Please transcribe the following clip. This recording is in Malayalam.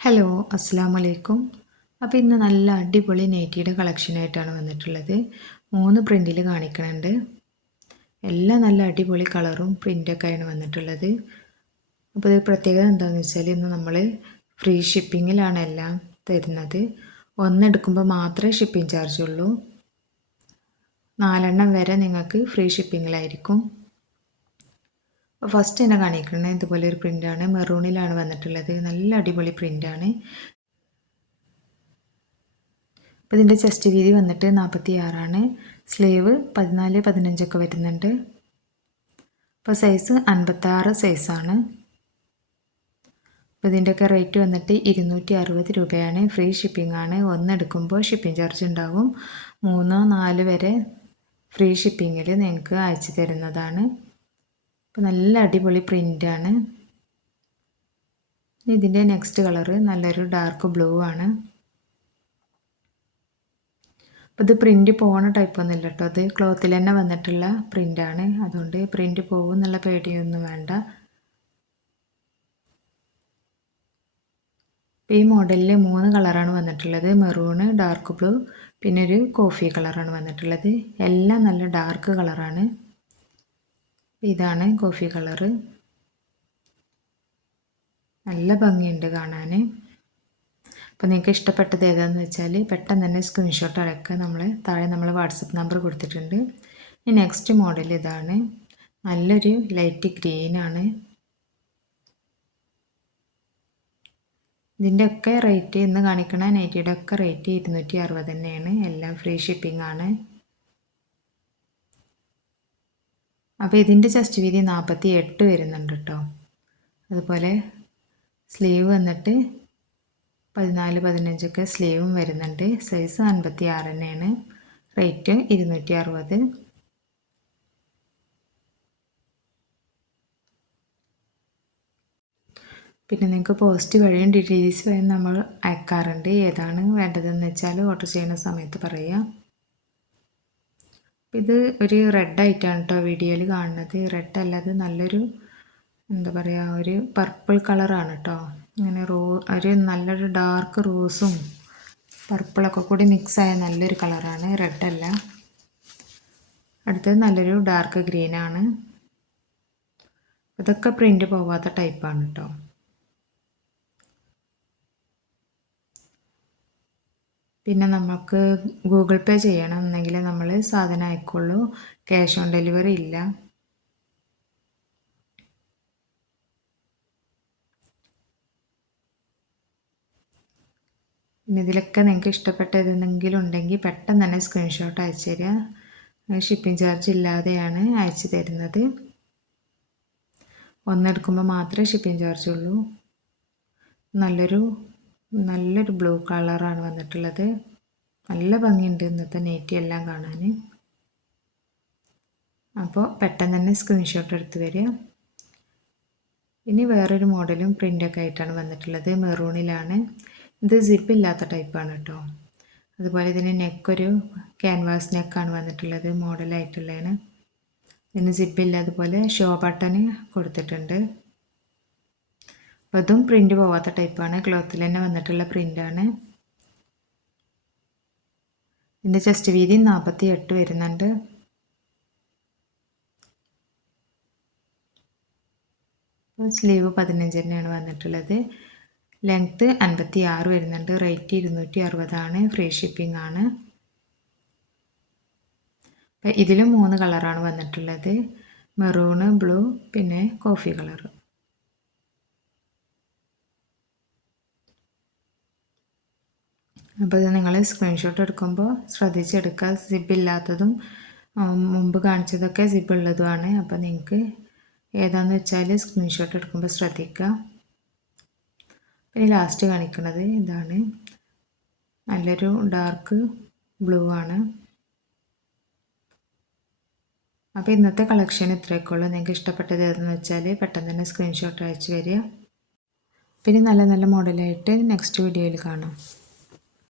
ഹലോ അസ്സാം വലൈക്കും അപ്പോൾ ഇന്ന് നല്ല അടിപൊളി നൈറ്റിയുടെ കളക്ഷനായിട്ടാണ് വന്നിട്ടുള്ളത്. മൂന്ന് പ്രിന്റിൽ കാണിക്കുന്നുണ്ട് എല്ലാം നല്ല അടിപൊളി കളറും പ്രിന്റൊക്കെയാണ് വന്നിട്ടുള്ളത്. അപ്പോൾ ഇത് പ്രത്യേകത എന്താണെന്ന് വെച്ചാൽ ഇന്ന് നമ്മൾ ഫ്രീ ഷിപ്പിങ്ങിലാണ് എല്ലാം തരുന്നത്. ഒന്നെടുക്കുമ്പോൾ മാത്രമേ ഷിപ്പിംഗ് ചാർജ് ഉള്ളൂ. നാലെണ്ണം വരെ നിങ്ങൾക്ക് ഫ്രീ ഷിപ്പിങ്ങിലായിരിക്കും ഫസ്റ്റ് തന്നെ കാണിക്കണേ. ഇതുപോലെ ഒരു പ്രിന്റാണ് മെറൂണിലാണ് വന്നിട്ടുള്ളത്. നല്ല അടിപൊളി പ്രിന്റാണ് അപ്പോൾ ഇതിന്റെ ചെസ്റ്റ് വീതി വന്നിട്ട് നാൽപ്പത്തി ആറാണ് സ്ലീവ് പതിനാല് പതിനഞ്ചൊക്കെ വരുന്നുണ്ട്. അപ്പോൾ സൈസ് അൻപത്താറ് സൈസാണ് അപ്പോൾ ഇതിന്റെയൊക്കെ റേറ്റ് വന്നിട്ട് ഇരുന്നൂറ്റി അറുപത് രൂപയാണ്. ഫ്രീ ഷിപ്പിംഗ് ആണ്. ഒന്നെടുക്കുമ്പോൾ ഷിപ്പിംഗ് ചാർജ് ഉണ്ടാകും മൂന്നോ നാല് വരെ ഫ്രീ ഷിപ്പിങ്ങിൽ നിങ്ങൾക്ക് അയച്ചു തരുന്നതാണ്. അപ്പോൾ നല്ല അടിപൊളി പ്രിന്റാണ് ഇതിന്റെ നെക്സ്റ്റ് കളറ് നല്ലൊരു ഡാർക്ക് ബ്ലൂ ആണ്. അപ്പോൾ ഇത് പ്രിന്റ് പോണ ടൈപ്പൊന്നുമില്ല കേട്ടോ അത് ക്ലോത്തിൽ തന്നെ വന്നിട്ടുള്ള പ്രിന്റാണ് അതുകൊണ്ട് പ്രിന്റ് പോകും എന്നുള്ള പേടിയൊന്നും വേണ്ട. ഈ മോഡലിൽ മൂന്ന് കളറാണ് വന്നിട്ടുള്ളത്. മെറൂണ് ഡാർക്ക് ബ്ലൂ പിന്നെ ഒരു കോഫി കളറാണ് വന്നിട്ടുള്ളത്. എല്ലാം നല്ല ഡാർക്ക് കളറാണ് ഇതാണ് കോഫി കളറ്. നല്ല ഭംഗിയുണ്ട് കാണാൻ അപ്പോൾ നിങ്ങൾക്ക് ഇഷ്ടപ്പെട്ടത് ഏതാണെന്ന് വെച്ചാൽ പെട്ടെന്ന് തന്നെ സ്ക്രീൻഷോട്ട് അടക്കുക നമ്മൾ താഴെ നമ്മൾ വാട്സപ്പ് നമ്പർ കൊടുത്തിട്ടുണ്ട്. ഇനി നെക്സ്റ്റ് മോഡൽ ഇതാണ്. നല്ലൊരു ലൈറ്റ് ഗ്രീനാണ് ഇതിന്റെ ഒക്കെ റേറ്റ് ഇന്ന് കാണിക്കണ നൈറ്റിയുടെ ഒക്കെ റേറ്റ് ഇരുന്നൂറ്റി അറുപത് തന്നെയാണ്. എല്ലാം ഫ്രീ ഷിപ്പിംഗ് ആണ്. അപ്പോൾ ഇതിന്റെ ചെസ്റ്റ് വീതി നാൽപ്പത്തി എട്ട് വരുന്നുണ്ട് കേട്ടോ അതുപോലെ സ്ലീവ് വന്നിട്ട് പതിനാല് പതിനഞ്ചൊക്കെ സ്ലീവും വരുന്നുണ്ട്. സൈസ് അൻപത്തി ആറ് തന്നെയാണ്. റേറ്റ് ഇരുന്നൂറ്റി അറുപത് പിന്നെ നിങ്ങൾക്ക് പോസ്റ്റ് വഴിയും ഡീറ്റെയിൽസ് വഴിയും നമ്മൾ അയക്കാറുണ്ട്. ഏതാണ് വേണ്ടതെന്ന് വെച്ചാൽ ഓർഡർ ചെയ്യുന്ന സമയത്ത് പറയാം ഇത് ഒരു റെഡ് ആയിട്ടാണ് കേട്ടോ വീഡിയോയിൽ കാണുന്നത്. റെഡ് അല്ലാതെ നല്ലൊരു എന്താ പറയുക ഒരു പർപ്പിൾ കളറാണ് കേട്ടോ ഇങ്ങനെ റോ ഒരു നല്ലൊരു ഡാർക്ക് റോസും പർപ്പിളൊക്കെ കൂടി മിക്സായ നല്ലൊരു കളറാണ് റെഡ് അല്ല. അടുത്തത് നല്ലൊരു ഡാർക്ക് ഗ്രീനാണ് ഇതൊക്കെ പ്രിന്റ് പോവാത്ത ടൈപ്പാണ് കേട്ടോ പിന്നെ നമുക്ക് ഗൂഗിൾ പേ ചെയ്യണം എന്നെങ്കിൽ നമ്മൾ സാധനം അയക്കുള്ളൂ. ക്യാഷ് ഓൺ ഡെലിവറി ഇല്ല. പിന്നെ ഇതിലൊക്കെ നിങ്ങൾക്ക് ഇഷ്ടപ്പെട്ട ഏതെങ്കിലും ഉണ്ടെങ്കിൽ പെട്ടെന്ന് തന്നെ സ്ക്രീൻഷോട്ട് അയച്ചു തരിക ഷിപ്പിംഗ് ചാർജ് ഇല്ലാതെയാണ് അയച്ചു തരുന്നത്. ഒന്നെടുക്കുമ്പോൾ മാത്രമേ ഷിപ്പിംഗ് ചാർജ് ഉള്ളൂ. നല്ലൊരു നല്ലൊരു ബ്ലൂ കളറാണ് വന്നിട്ടുള്ളത്. നല്ല ഭംഗിയുണ്ട് ഇന്നത്തെ നെറ്റി എല്ലാം കാണാൻ അപ്പോൾ പെട്ടെന്ന് തന്നെ സ്ക്രീൻഷോട്ട് എടുത്ത് വരിക. ഇനി വേറൊരു മോഡലും പ്രിന്റൊക്കെ ആയിട്ടാണ് വന്നിട്ടുള്ളത്. മെറൂണിലാണ്. ഇത് സിപ്പ് ഇല്ലാത്ത ടൈപ്പാണ് കേട്ടോ അതുപോലെ ഇതിന് നെക്കൊരു ക്യാൻവാസ് നെക്കാണ് വന്നിട്ടുള്ളത് മോഡലായിട്ടുള്ളതാണ് ഇതിന് സിപ്പില്ല അതുപോലെ ഷോ ബട്ടൺ കൊടുത്തിട്ടുണ്ട്. അപ്പോൾ അതും പ്രിന്റ് പോവാത്ത ടൈപ്പാണ് ക്ലോത്തിൽ തന്നെ വന്നിട്ടുള്ള പ്രിന്റാണ് ഇതിന്റെ ചെസ്റ്റ് വീതി നാൽപ്പത്തി എട്ട് വരുന്നുണ്ട് സ്ലീവ് പതിനഞ്ച് തന്നെയാണ് വന്നിട്ടുള്ളത്. ലെങ്ത്ത് അൻപത്തി ആറ് വരുന്നുണ്ട്. റേറ്റ് ഇരുന്നൂറ്റി അറുപതാണ് ഫ്രീ ഷിപ്പിംഗ് ആണ് ഇതിലും മൂന്ന് കളറാണ് വന്നിട്ടുള്ളത്. മെറൂണ് ബ്ലൂ പിന്നെ കോഫി കളർ അപ്പോൾ ഇത് നിങ്ങൾ സ്ക്രീൻഷോട്ട് എടുക്കുമ്പോൾ ശ്രദ്ധിച്ചെടുക്കുക. സിബ് ഇല്ലാത്തതും മുമ്പ് കാണിച്ചതൊക്കെ സിബ് ഉള്ളതുമാണ്. അപ്പോൾ നിങ്ങൾക്ക് ഏതാണെന്ന് വെച്ചാൽ സ്ക്രീൻഷോട്ട് എടുക്കുമ്പോൾ ശ്രദ്ധിക്കുക. പിന്നെ ലാസ്റ്റ് കാണിക്കുന്നത് ഇതാണ്. നല്ലൊരു ഡാർക്ക് ബ്ലൂ ആണ്. അപ്പോൾ ഇന്നത്തെ കളക്ഷൻ ഇത്രയൊക്കെ ഉള്ളൂ. നിങ്ങൾക്ക് ഇഷ്ടപ്പെട്ടത് ഏതെന്ന് വെച്ചാൽ പെട്ടെന്ന് തന്നെ സ്ക്രീൻഷോട്ട് അയച്ചു വരിക. പിന്നെ നല്ല നല്ല മോഡലായിട്ട് നെക്സ്റ്റ് വീഡിയോയിൽ കാണാം.